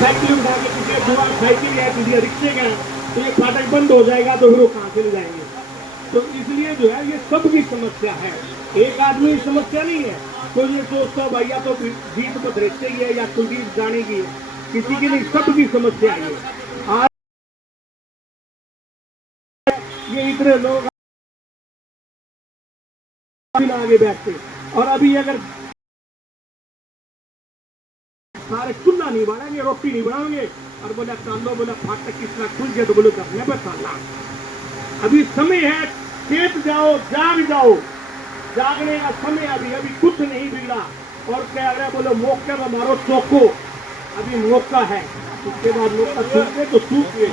Cycle उठा के किसी जुआ साइकिल या किसी रिक्शे का तो ये फाटक बंद हो जाएगा तो फिर वो कहाँ से ले जाएंगे। तो इसलिए जो है ये सबकी समस्या है, एक आदमी की समस्या नहीं है। तो ये सोचता भैया तो गीत तो दृश्य ही है या कुलदीप गाने की है, किसी की नहीं, सबकी समस्या है। आज ये इतने लोग आगे बैठते और अभी अगर सारे चूल्हा नहीं बनाएंगे, रोटी नहीं बनाएंगे और बोले कांदो बोले फाटक किसना खुल गया तो बोले धरने पर साला। अभी समय है, खेत जाओ, जाग जाओ, जागने का समय अभी, अभी कुछ नहीं बिगड़ा। और क्या रहे बोले मौके में मारो चौको, अभी मौका है, उसके बाद मौका सूख गए तो सूख गए।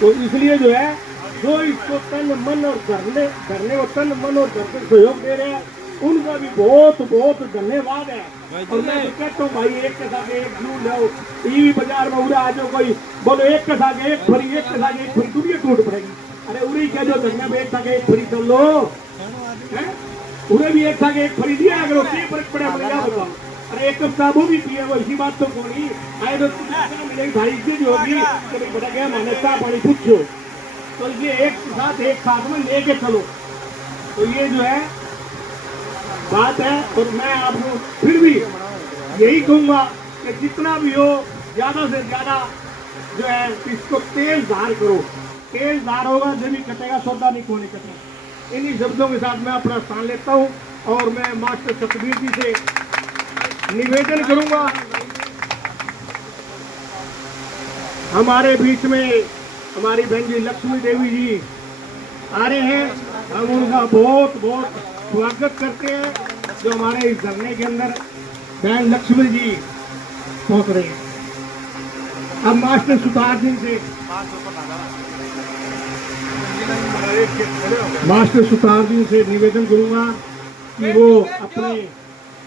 तो इसलिए जो है जो इसको तन मन और धरने और तन मन और धर से सहयोग दे रहे हैं उनका भी बहुत बहुत धन्यवाद है। और मैं तो कहता हूँ भाई एक के साथ एक जू लो, टीवी बाजार में उड़ा आ जाओ, कोई बोलो एक के साथ एक फरी, एक के साथ एक फरी, दुनिया टूट पड़ेगी। अरे उड़ी क्या जो धनिया में एक साथ एक फरी कर लो, उन्हें भी एक साथ एक फरी दिया अगर उससे फर्क पड़ा मुझे क्या बताओ। अरे एक कप साबु भी पिए वो इसी बात तो कौन आए तो मिलेगी भाई इज्जत होगी तो भाई बता गया माने चाह पानी पूछो। तो ये एक साथ में लेके चलो। तो ये जो है बात है। और मैं आपको फिर भी यही कहूंगा कि जितना भी हो ज्यादा से ज्यादा जो है इसको तेज धार करो, तेज धार होगा जब भी कटेगा, सौदा नहीं खोने कटेगा। इन्हीं शब्दों के साथ मैं अपना स्थान लेता हूं और मैं मास्टर सतबीर जी से निवेदन करूंगा हमारे बीच में हमारी बहन जी लक्ष्मी देवी जी आ रहे हैं, हम उनका बहुत बहुत स्वागत करते हैं। जो हमारे इस धरने के अंदर बहन लक्ष्मी जी पहुंच रहे हैं। अब मास्टर सुतार जी से निवेदन करूंगा कि वो अपने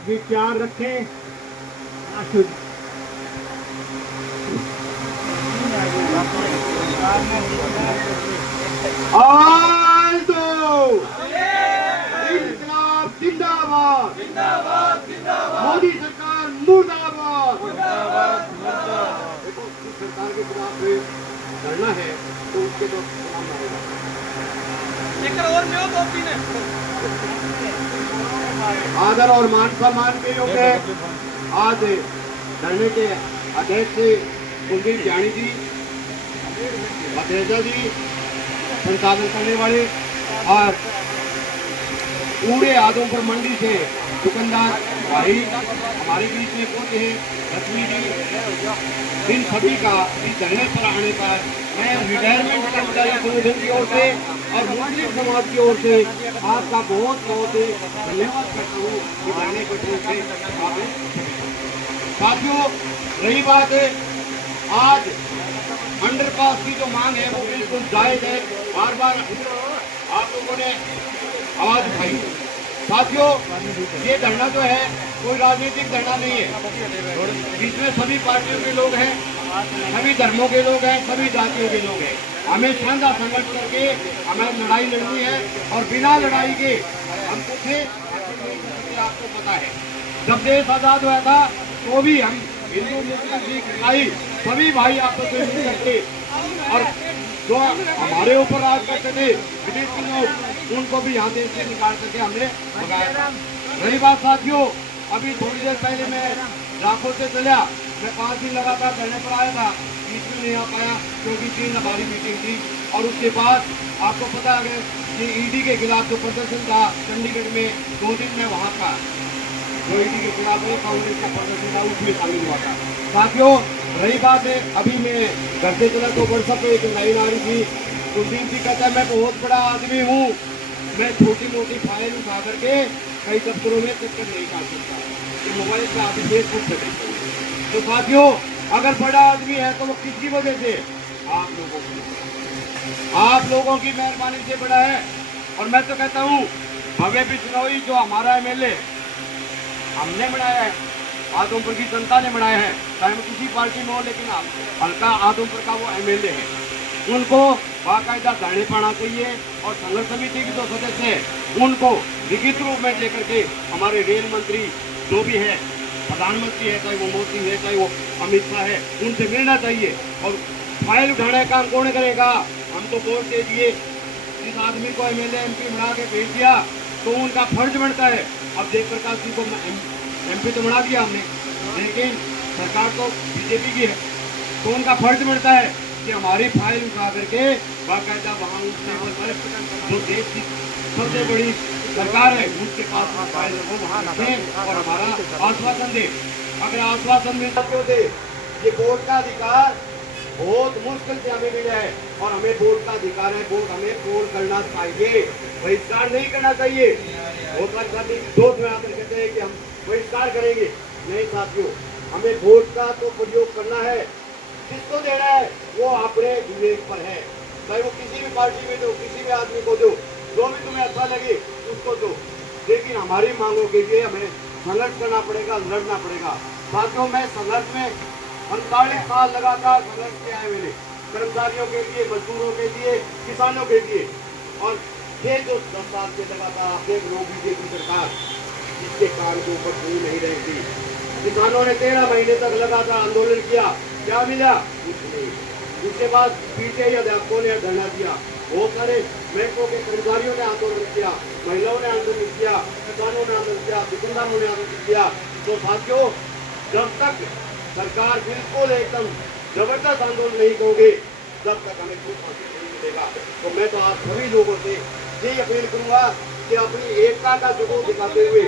विचार रखें। इनकलाब जिंदाबाद, मोदी सरकार मुर्दाबाद। देखो सरकार के खिलाफ लड़ना है तो उसके तो आदर और मान सम्मान के योग्य आज धरने के अध्यक्ष कुलदीप जानी जी, भद्रेजा जी संचालन करने वाले और पूरे आदमपुर मंडी से दुकानदार भाई हमारे बीच में पहुंचे हैं, लक्ष्मी जी, इन सभी का इस धरने पर आने पर मैं रिटायरमेंट कर्मचारी संगठन की ओर से और मुस्लिम समाज की ओर से आपका बहुत बहुत धन्यवाद करता हूँ कि धरने को से साथियों। रही बात है आज अंडरपास की जो मांग है वो बिल्कुल जायज है, बार बार आप लोगों ने आवाज उठाई। साथियों ये धरना जो है कोई राजनीतिक धरना नहीं है, इसमें सभी पार्टियों के लोग हैं, सभी धर्मों के लोग हैं, सभी जातियों के लोग हैं। हमें शानदार संघर्ष करके हमें लड़ाई लड़नी है और बिना लड़ाई के हम थे। आपको पता है जब देश आजाद हुआ था तो भी हम हिंदू मुस्लिम सिख ईसाई सभी भाई आपस में मिल करके और जो हमारे ऊपर राज करते थे विदेशी लोग उनको भी यहाँ देश से निकाल करके हमने भगाया था। रही बात साथियों, अभी थोड़ी देर पहले मैं राखों से चला, मैं 5 दिन लगातार धरने पर आया था, बीच में नहीं आ पाया क्योंकि 3 हमारी मीटिंग थी। और उसके बाद आपको पता है कि ईडी के खिलाफ जो प्रदर्शन था चंडीगढ़ में 2 दिन में वहाँ का जो ईडी के खिलाफ कांग्रेस का प्रदर्शन था उसमें शामिल हुआ था। साथियों रही बात है, अभी मैं घर से चला तो व्हाट्सएप पे एक लाइन आ रही थी, कुलदीप जी कहता है मैं बहुत बड़ा आदमी हूँ, मैं छोटी मोटी फाइल उठा करके कई दफ्तरों में चक्कर नहीं काट सकता, तो मोबाइल पे आदमी फेसबुक पे देखते हैं। तो साथियों अगर बड़ा आदमी है तो वो किसकी वजह से? आप लोगों की मेहरबानी से बड़ा है। और मैं तो कहता हूँ भव्य बिश्नोई जो हमारा एमएलए हमने बनाया है, आदमपुर की जनता ने बनाया है, चाहे वो किसी पार्टी में हो, लेकिन हल्का आदमपुर का वो एमएलए है, उनको बाकायदा धरने पाना चाहिए। और संघर्ष समिति के जो सदस्य हैं उनको लिखित रूप में लेकर के हमारे रेल मंत्री जो भी है, प्रधानमंत्री है, चाहे वो मोदी है, चाहे वो अमित शाह है, उनसे मिलना चाहिए। और फाइल उठाने का काम कौन करेगा? हम तो वोट दे दिए, जिस आदमी को एमएलए एमपी बना के भेज दिया तो उनका फर्ज बनता है। अब जयप्रकाश जी को एमपी तो बना दिया हमने, लेकिन सरकार तो बीजेपी की है, तो उनका फर्ज बनता है कि हमारी फाइल उठा करके बाकायदा वहाँ उससे जो देश की सबसे बड़ी सरकार है उसके पास फाइल और हमारा आश्वासन दे। अगर आश्वासन मिलता क्यों दे? ये वोट का अधिकार बहुत मुश्किल से हमें मिला है और हमें वोट का अधिकार है। वोट हमें पोल करना चाहिए, बहिष्कार नहीं करना चाहिए। वोट करने की सोच में आकर कहते हैं कि हम बहिष्कार करेंगे, नहीं साथियों, हमें वोट का तो प्रयोग करना है। किसको देना है वो अपने विवेक पर है, चाहे वो किसी भी पार्टी में दो, किसी भी आदमी को दो, जो भी तुम्हें अच्छा लगे उसको दो, लेकिन हमारी मांगों के लिए हमें संघर्ष करना पड़ेगा, लड़ना पड़ेगा। साथियों, मैं संघर्ष में 48 साल लगातार संघर्ष किया है मैंने, कर्मचारियों के लिए, मजदूरों के लिए, किसानों के लिए। और ये जो 10 साल से लगातार आप देख रहे हो बीजेपी सरकार, जिसके कान के ऊपर सुई नहीं रहती। किसानों ने 13 महीने तक लगातार आंदोलन किया, क्या मिला? कुछ नहीं। उसके बाद पीटीआई अध्यापकों ने धरना दिया, बहुत सारे बैंकों के कर्मचारियों ने आंदोलन किया, महिलाओं ने आंदोलन किया, किसानों ने आंदोलन किया, दुकानदारों ने आंदोलन किया। तो साथियों, जब तक सरकार बिल्कुल एकदम जबरदस्त आंदोलन नहीं करोगे तब तक हमें कुछ नहीं मिलेगा। तो मैं तो आप सभी लोगों से यही अपील करूंगा कि अपनी एकता का सबूत दिखाते हुए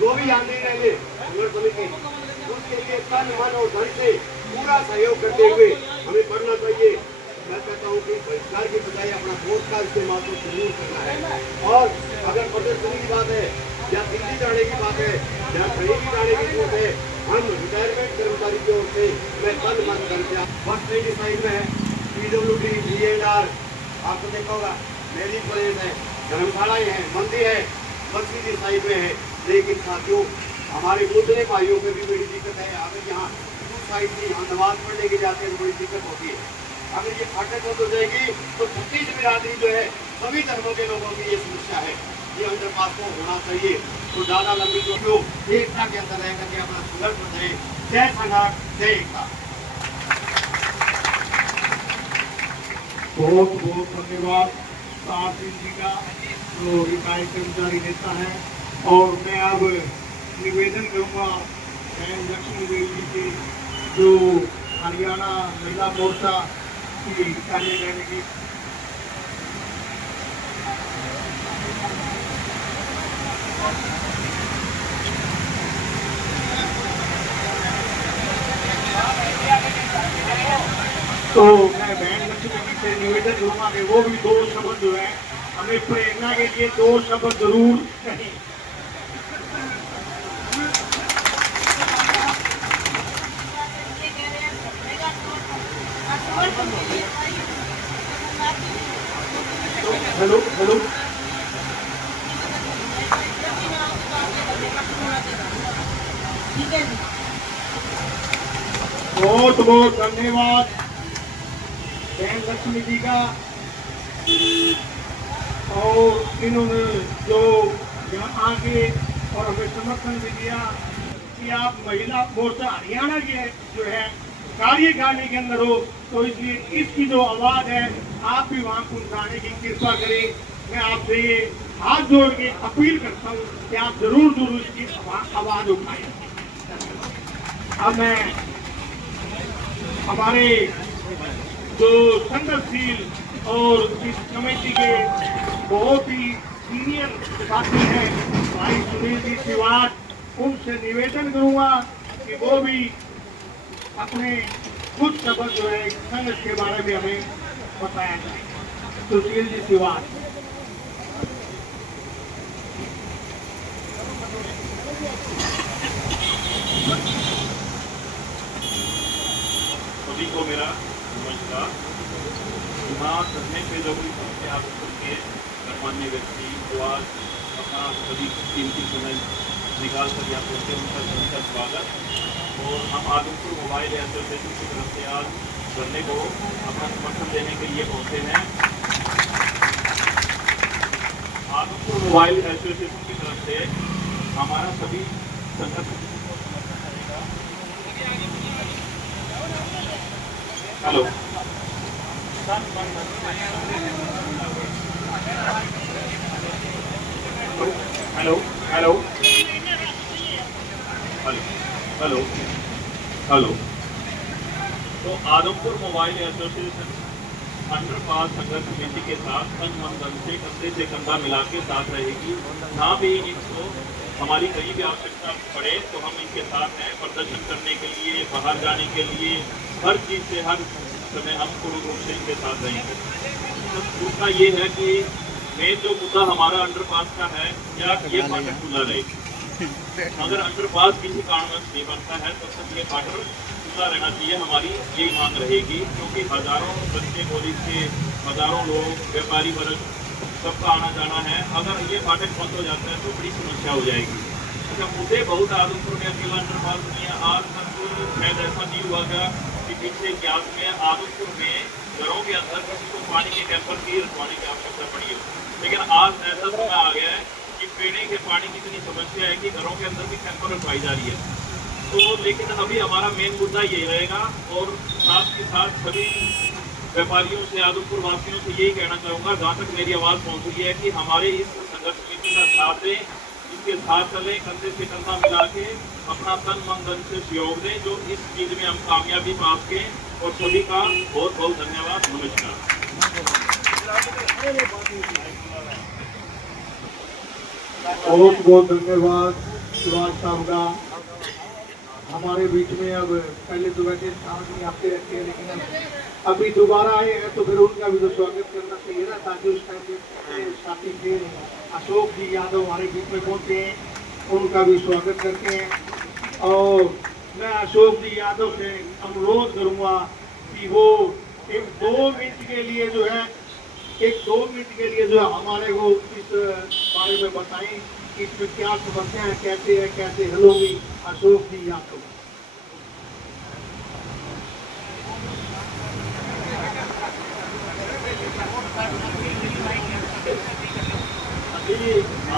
जो भी आंदोलन है संघर्ष समिति उसके लिए तन मन और धन से पूरा सहयोग करते हुए हमें बढ़ना चाहिए। मैं कहता हूँ कि बहिष्कार की बजाय अपना वोट का इस्तेमाल तो जरूर करना है। और अगर प्रदर्शनी की बात है या दिल्ली जाने की बात है या कहीं भी जाने की जरूरत है, हम रिटायरमेंट कर्मचारी की ओर से मैं तन मन कर दिया। फर्स्ट लेडी साइड में है पीडब्ल्यूडी, VNR, आपको देखा होगा, मेरी प्लेस है, धर्मशाला है, मंदिर है, मस्जिद इस साइड में है। लेकिन साथियों, हमारे मुस्लिम भाइयों में भी बड़ी दिक्कत है। अगर यहाँ दूसरी साइड से यहाँ नमाज पढ़ने के जाते हैं तो बड़ी दिक्कत होती है। अगर ये फाटक बंद हो जाएगी तो 36 बिरादरी जो है, सभी धर्मों के लोगों की ये समस्या है, ये अंडरपास को होना चाहिए। तो ज्यादा लंबी जो एकता के अंदर रह करके अपना संघर्ष बढ़े। जय संघर्ष, जय एकता। बहुत बहुत धन्यवाद साहब जी का, जो रिटायर्ड कर्मचारी नेता है। और मैं अब निवेदन करूँगा लक्ष्मी देवी जी के, जो हरियाणा महिला मोर्चा की कार्यकारिणी की तो मैं बहन लक्ष्मी जी से निवेदन करूँगा कि वो भी 2 शब्द जो है हमें प्रेरणा के लिए 2 शब्द जरूर कहें। हेलो हेलो, बहुत बहुत धन्यवाद बहन लक्ष्मी जी का। और इन्होंने जो यहाँ आके और हमें समर्थन भी दिया कि आप महिला मोर्चा हरियाणा के जो है कार्यकारिणी के अंदर हो, तो इसलिए इसकी जो आवाज है आप भी वहां पहुंचाने की कृपा करें। मैं आपसे ये हाथ जोड़ के अपील करता हूँ कि आप जरूर जरूर इसकी आवाज उठाएं। अब मैं हमारे जो संघर्षशील और इस कमेटी के बहुत ही सीनियर साथी हैं भाई सुनील जी सिवाट, उनसे निवेदन करूंगा कि वो भी अपने कुछ शब्द जो है संघर्ष के बारे में हमें बताया जाए। सुशील जी सिवाट। सभी को मेरा नमस्कार। चुनाव करने से जो भी समस्या हो सकती है, गणमान्य व्यक्ति जो आज अपना सभी कीमती समय निकाल कर यहाँ पहुँचे, उनका सबका स्वागत। और हम आदमपुर मोबाइल एसोसिएशन की तरफ से आज धरने को अपना समर्थन देने के लिए पहुँचे हैं। आदमपुर मोबाइल एसोसिएशन की तरफ से हमारा सभी संगठन hello hello hello hello hello. तो आदमपुर मोबाइल एसोसिएशन अंडरपास संघर्ष समिति के साथ तन मन धन से कंधे से कंधा मिला के साथ रहेगी। जहाँ भी इनको हमारी कहीं भी आवश्यकता पड़े तो हम इनके साथ हैं, प्रदर्शन करने के लिए, बाहर जाने के लिए, हर चीज़ से हर समय हम पूर्ण रूप से इनके साथ रहेंगे। तो दूसरा ये है कि मेन जो मुद्दा हमारा अंडरपास का है, क्या ये फाटक खुला रहेगा। अगर अंडरपास किसी कारणवश नहीं बनता है तो सब ये फाटक खुला रहना चाहिए, हमारी यही मांग रहेगी। क्योंकि हजारों बच्चे कॉलेज के, हजारों लोग, व्यापारी वर्ग, सबका आना जाना है। अगर ये फाटक बंद हो जाता है तो बड़ी समस्या हो जाएगी। अच्छा, मुझे बहुत आदमपुर में अकेला अंडरपास नहीं है, आज तक शायद ऐसा नहीं हुआ था कि पिछले इतिहास में आदमपुर में घरों के अंदर किसी को पानी के टैंकर की रखवाने की आवश्यकता पड़ी हो। लेकिन आज ऐसा समय आ गया है कि पीने के पानी की इतनी समस्या है कि घरों के अंदर भी टैंकर रखवाई जा रही है। तो लेकिन अभी हमारा मेन मुद्दा यही रहेगा। और साथ के साथ सभी व्यापारियों से, आदमपुर वासियों से यही कहना चाहूँगा, जहाँ तक मेरी आवाज़ पहुँच रही है, कि हमारे इस संघर्ष समिति का साथ दें, इसके साथ चलें, कंधे से कंधा मिला के अपना तन मन धन से सहयोग दें, जो इस चीज़ में हम कामयाबी पा सकें। और सभी का बहुत बहुत धन्यवाद। नमस्कार। बहुत बहुत धन्यवाद सुभाष साहब का। हमारे बीच में अब पहले तो वैसे नहीं आते रहते हैं, लेकिन अभी दोबारा आए हैं तो फिर उनका भी तो स्वागत करना चाहिए ना, ताकि उस टाइम के साथी थे अशोक जी यादव हमारे बीच में पहुंचे हैं, उनका भी स्वागत करते हैं। और मैं अशोक जी यादव से अनुरोध करूंगा कि वो एक 2 मिनट के लिए जो है हमारे को इस बारे में बताएं कि इसमें क्या समस्या है, कैसे है, कैसे हल होगी। अशोक जी यादव।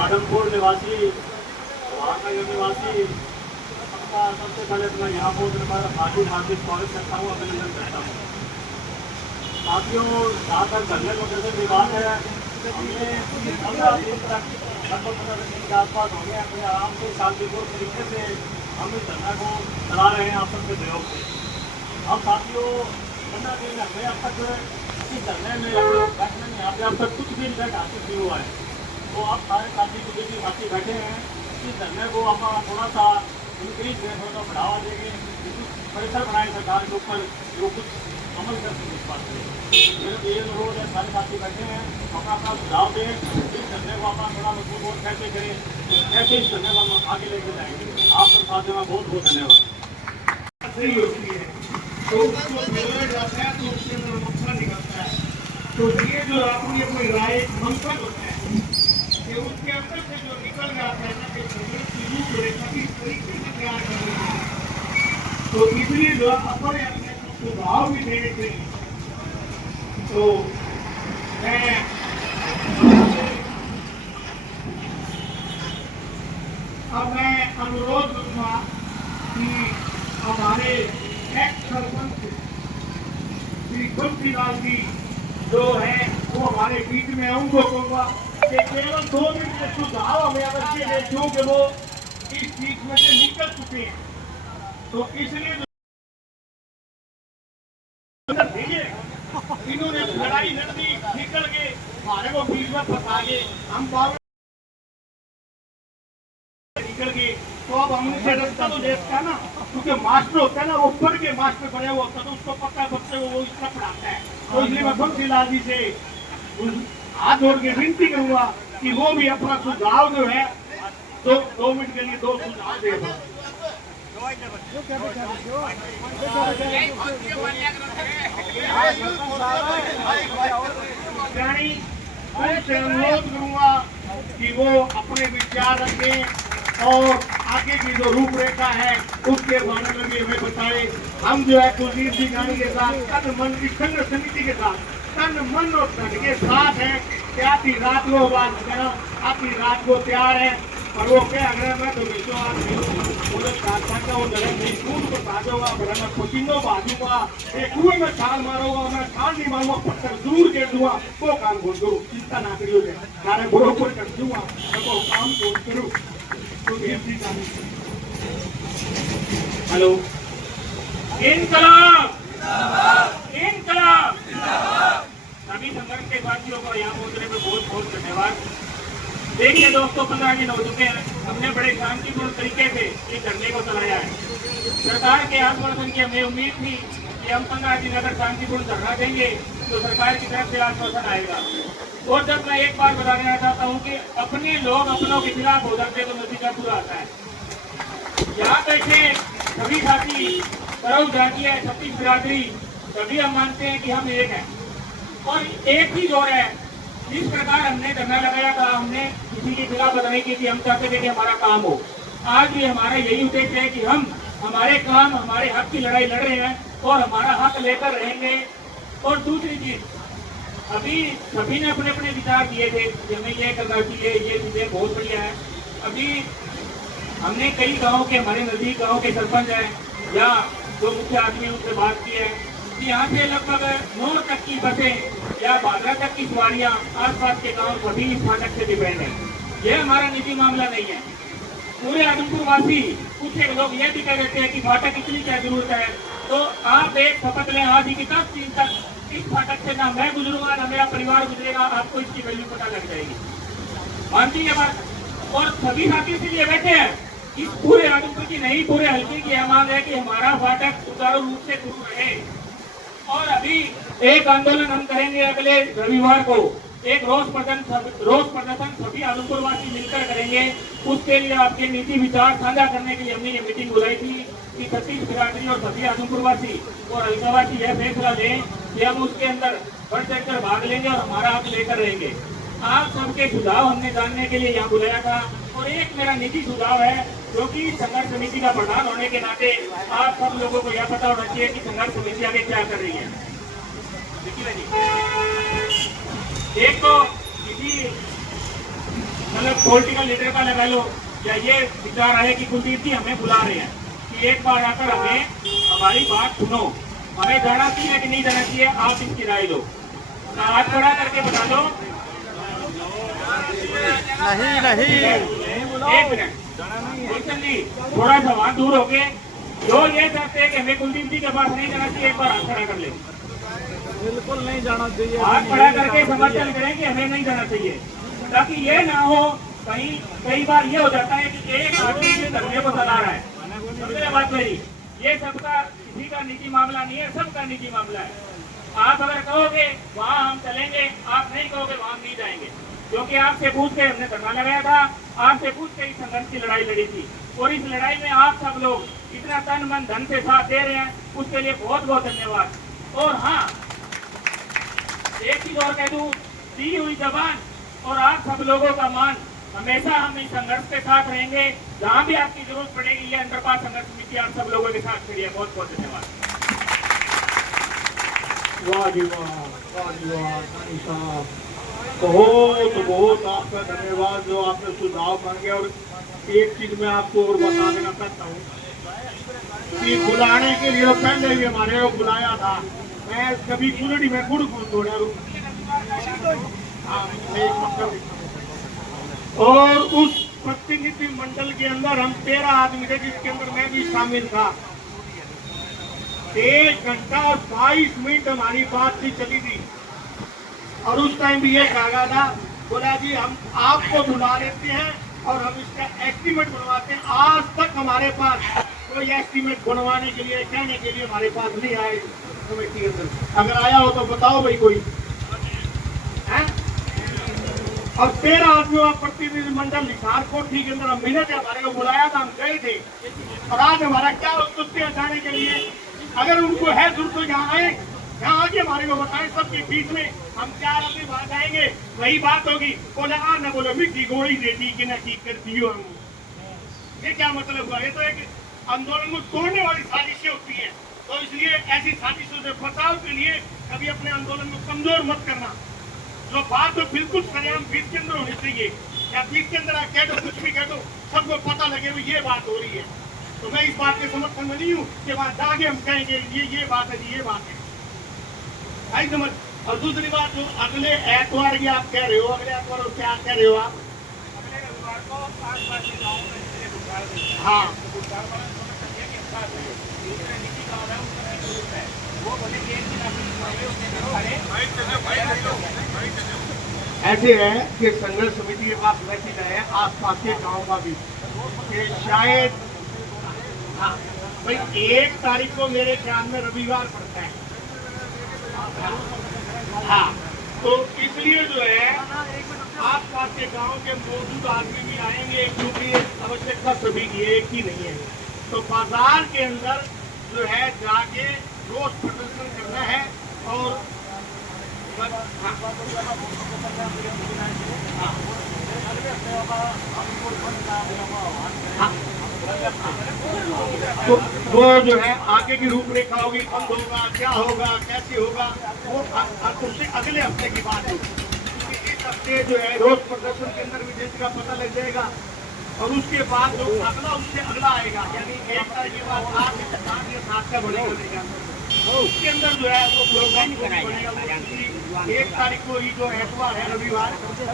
आदमपुर निवासी, महानगर निवासी, सबसे पहले तो मैं यहाँ बहुत हार्दिक स्वागत करता हूँ, अभिनंदन करता हूँ। साथियों, जहाँ तक धरने मदरसे की बात है, हमने 15 दिन तक, लगभग 15 दिन के आसपास हो गया, अपने आराम से शांतिपूर्ण तरीके से हम इस धरना को चला रहे हैं आप सबके सहयोग से। अब साथियों, 15 दिन में हमें अब तक इस धरने में बैठने में यहाँ पे अब तक कुछ भी रिजल्ट हासिल नहीं हुआ है। तो आप सारे साथी को देखिए, साथी बैठे हैं, इस धरने को हम थोड़ा सा इंक्रीज करें, थोड़ा सा बढ़ावा देंगे, परिसर बनाए सरकार के ऊपर, जो कुछ अमल कर सके इस बात पर। मेरा तो ये अनुरोध है, सारे साथी बैठे हैं, अपना अपना सुझाव दें, इस धरने को अपना थोड़ा मजबूत और कैसे करें, कैसे इस धरने को हम आगे लेके जाएंगे। आप सब साथियों का बहुत बहुत धन्यवाद। तो उसको मिलने जाता है तो उसके अंदर मक्खन निकलता है। तो ये जो अपनी राय मंथन होता है कि उसके अंदर से जो निकल जाता है ना, कि की रूपरेखा किस तरीके से तैयार करनी है, तो इसलिए जो अपने अपने सुझाव भी देने चाहिए। तो मैं अनुरोध करूँगा कि हमारे एक्स सरपंच श्री बंसीलाल जी जो है वो हमारे बीच में, उनको कहूँगा कि केवल 2 मिनट के सुझाव हमें अवश्य दें, क्योंकि वो इस चीज में से निकल चुके हैं। तो इसलिए इन्होंने लड़ाई लड़ दी, निकल गए, हमारे को बीच में फंसा गए, हम निकल गए। तो अब हमने रास्ता तो देखता है ना, क्योंकि मास्टर होता है ना, वो पढ़ के मास्टर बने हुआ होता है, तो उसको पता है बच्चे को वो इतना पढ़ाता है। तो इसलिए मैं बंसीलाल जी से हाथ जोड़ के विनती करूंगा कि वो भी अपना सुझाव जो है 2 मिनट के लिए 2 सुझाव देगा। उनसे अनुरोध करूंगा कि वो अपने विचार रखें और आगे की जो रूपरेखा है उसके बारे में भी हमें बताएं। हम जो है कुलदीप जी गानी के साथ तन मन की संघर्ष समिति के साथ तन मन और धन के साथ है कि आधी रात को आधी रात को तैयार है और वो क्या अगर मैं तो मिलतो आदमी वो जो काटा का वो नरम नहीं कूद को ताजोगा बड़ा मैं कोचिंगो बाजूगा एक कुएं में छाल मारूंगा मैं छाल नहीं मारूंगा पत्थर जरूर गिर दूंगा वो काम बोल दो चिंता ना करियो जे सारे बरोबर कर दूंगा तो काम बोल करो तो ये भी काम हेलो इनकलाब जिंदाबाद इनकलाब जिंदाबाद सभी संगठन के साथियों को यहाँ पहुंचने में बहुत बहुत धन्यवाद। देखिए दोस्तों 15 दिन हो चुके हैं, हमने बड़े शांतिपूर्ण तरीके से ये धरने को चलाया है। सरकार के आश्वासन की हमें उम्मीद थी कि हम 15 दिन अगर शांतिपूर्ण धरना देंगे तो सरकार की तरफ से आश्वासन आएगा। और जब मैं एक बार बता देना चाहता हूँ कि अपने लोग अपनों के खिलाफ हो जाते तो नतीजा पूरा आता है। यहाँ बैठे सभी साथी सरव जातीय छत्तीस बिरादरी सभी हम मानते हैं कि हम एक हैं और एक ही जोर है। जिस प्रकार हमने धरना लगाया था, हमने किसी के खिलाफ नहीं की थी, हम चाहते थे कि हमारा काम हो। आज भी हमारा यही उद्देश्य है कि हम हमारे काम हमारे हक की लड़ाई लड़ रहे हैं और हमारा हक लेकर रहेंगे। और दूसरी चीज, अभी सभी ने अपने अपने विचार दिए थे कि हमें ये करना चाहिए, ये चीजें बहुत बढ़िया है। अभी हमने कई गाँव के हमारे नजदीक गाँव के सरपंच हैं या जो मुख्य आदमी उनसे बात की है कि यहाँ से लगभग 9 तक की बसें या 12 तक की सवारियाँ आसपास के गांव सभी इस फाटक से डिपेंड है। यह हमारा निजी मामला नहीं है। पूरे आदमपुर वासी कुछ एक लोग ये भी कह देते हैं कि फाटक इतनी क्या जरूरत है। तो आप एक शपथ लें आज ही की 10 दिन तक इस फाटक से ना मैं गुजरूंगा ना मेरा परिवार गुजरेगा, आपको इसकी वैल्यू पता लग जाएगी। मानती है बात। और सभी साथी इसलिए बैठे हैं, इस पूरे आदमपुर की नहीं पूरे हल्के की मांग है कि हमारा फाटक सुचारू रूप से शुरू रहे। और अभी एक आंदोलन हम करेंगे अगले रविवार को, एक रोष प्रदर्शन सभी आदमपुर वासी मिलकर करेंगे। उसके लिए आपके नीति विचार साझा करने के लिए हमने ये मीटिंग बुलाई थी कि छत्तीस बिरादरी और सभी आदमपुर वासी और हल्कावासी यह फैसला लें कि हम उसके अंदर बढ़ चढ़कर भाग लेंगे और हमारा हक लेकर रहेंगे। आप सबके सुझाव हमने जानने के लिए यहाँ बुलाया था। और एक मेरा निजी सुझाव है, जो कि संघर्ष समिति का प्रधान होने के नाते आप सब लोगों को यह पता होना चाहिए कि संघर्ष समिति आगे क्या कर रही है। एक तो किसी मतलब पॉलिटिकल लीडर का लगा लो या ये विचार आए कि कुलदीप जी हमें बुला रहे हैं कि एक बार आकर हमें हमारी बात सुनो, हमें जाना चाहिए कि नहीं जाना चाहिए, आप इसकी राय लो। हाथ खड़ा करके बता दो। नहीं एक मिनट गुलशन जी, थोड़ा सा वहां दूर हो गए। जो ये चाहते हैं कि हमें कुलदीप जी के पास नहीं जाना चाहिए, एक बार हाथ खड़ा कर ले। बिल्कुल नहीं जाना चाहिए। हाथ खड़ा करके समर्थन करें कि हमें नहीं जाना चाहिए, ताकि ये ना हो कहीं कई बार ये हो जाता है कि एक आदमी के धरने को चला रहा है। समझे बात मेरी? ये सबका किसी का निजी मामला नहीं है, सबका निजी मामला है। आप अगर कहोगे वहाँ हम चलेंगे, आप नहीं कहोगे वहाँ नहीं जाएंगे। क्योंकि आपसे पूछ के हमने धरना लगाया था, आपसे पूछ के इस संघर्ष की लड़ाई लड़ी थी और इस लड़ाई में आप सब लोग इतना तन मन धन से साथ दे रहे हैं, उसके लिए बहुत बहुत धन्यवाद। और हाँ, एक चीज और कह दूं, दी हुई जबान और आप सब लोगों का मान, हमेशा हम इस संघर्ष के साथ रहेंगे। जहाँ भी आपकी जरूरत पड़ेगी, ये अंडरपास संघर्ष समिति आप सब लोगों के साथ खड़ी है। बहुत बहुत धन्यवाद। वाह जी वाह, वाह जी वाह, बहुत आपका धन्यवाद जो आपने सुझाव मांगे। और एक चीज मैं आपको और बता देना चाहता हूँ कि बुलाने के लिए पहले भी हमारे को बुलाया था। मैं कभी कुलड़ी में गुड़ तोड़ा और उस प्रतिनिधि मंडल के अंदर हम 13 आदमी थे, जिसके अंदर मैं भी शामिल था। 1 घंटा और 22 मिनट हमारी बातचीत चली थी। और उस टाइम भी ये कहा था, बोला जी हम आपको बुला लेते हैं और हम इसका एस्टीमेट बनवाते हैं। आज तक हमारे पास कोई एस्टीमेट बनवाने के लिए कहने के लिए हमारे पास नहीं आए कमेटी के अंदर। अगर आया हो तो बताओ भाई कोई है। और 13 आदमियों का प्रतिनिधि मंडल निसार कोठी के अंदर हम मिले थे, हमारे को बुलाया था, हम गए थे। और आज हमारा क्या उत्सुकता है जाने के लिए। अगर उनको है जरूरत तो यहाँ आए, यहाँ आके हमारे को बताएं। सबके बीच में हम 4 अपनी बात आएंगे, वही बात होगी। बोले आ न बोले मिट्टी गोली देती कि न की कर दियो हम। ये क्या मतलब हुआ? ये तो एक आंदोलन को तोड़ने वाली साजिशें होती है। तो इसलिए ऐसी साजिशों से बचाव के लिए कभी अपने आंदोलन को कमजोर मत करना। जो बात तो बिल्कुल सरेआम बीच के अंदर होनी चाहिए। या बीच के अंदर आप कह दो, कुछ भी कह दो, सबको पता लगे भी ये बात हो रही है। तो मैं इस बात के समर्थन में नहीं हूँ कि वहां जाके हम कहेंगे ये बात है जी, ये बात है। आई समझ। और दूसरी बात, जो अगले एतवार की आप कह रहे हो, अगले एतवार क्या कह रहे हो आप? अगले रविवार को 5 बजे गाँव में इसलिए बुखार देते हैं। हाँ, तो बुखार वाला उन्होंने कहा कि अच्छा है, दूसरे निजी गाँव है उसका ग्रुप है, वो बोले कि एक दिन आप ऐसे है कि संघर्ष समिति के पास मैसेज आया आस पास के गाँव का भी कि शायद, हाँ भाई 1 तारीख को मेरे ख्याल में रविवार पड़ता है। हाँ, तो इसलिए जो है आस पास के गांव के मौजूद आदमी भी आएंगे, क्योंकि आवश्यकता सभी की है, एक ही नहीं है। तो बाजार के अंदर जो है जाके रोज प्रदर्शन करना है। और तो वो जो है आगे की रूपरेखा होगी, बंद होगा, क्या होगा, कैसे होगा, वो उससे अगले हफ्ते की बात होगी। क्योंकि इस हफ्ते जो है रोज प्रदर्शन के अंदर विदेश का पता लग जाएगा, और उसके बाद जो अगला उससे अगला आएगा, यानी 1 तारीख के बाद 8 या 7 का बढ़ेगा। उसके अंदर जो है वो प्रोग्राम बनेगा। 1 तारीख को ही जो एतवार है, रविवार,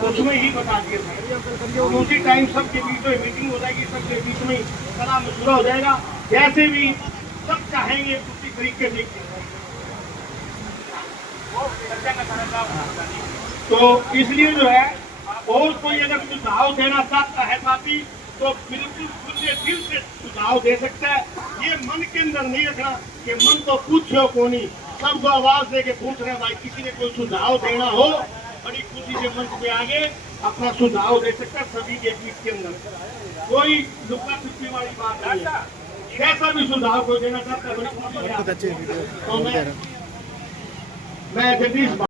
उसमें ही बता दिए थे। उसी टाइम सबके बीच में मीटिंग हो जाएगी, सबके बीच में सलाह मशुरा हो जाएगा, जैसे भी सब चाहेंगे उसी तरीके से। तो इसलिए जो है, और कोई अगर सुझाव देना चाहता है साथी, तो बिल्कुल खुले दिल से सुझाव दे सकता है। ये मन के अंदर नहीं रखना कि मन तो पूछो को नहीं, सबको आवाज दे के पूछ रहे हैं। भाई किसी ने कोई सुझाव देना हो, बड़ी खुशी से मंच पे आगे अपना सुझाव दे सकता है। सभी के बीच के अंदर कोई लुका छुपी वाली बात नहीं है। कैसा भी सुझाव कोई देना चाहता है, तो मैं जगदीश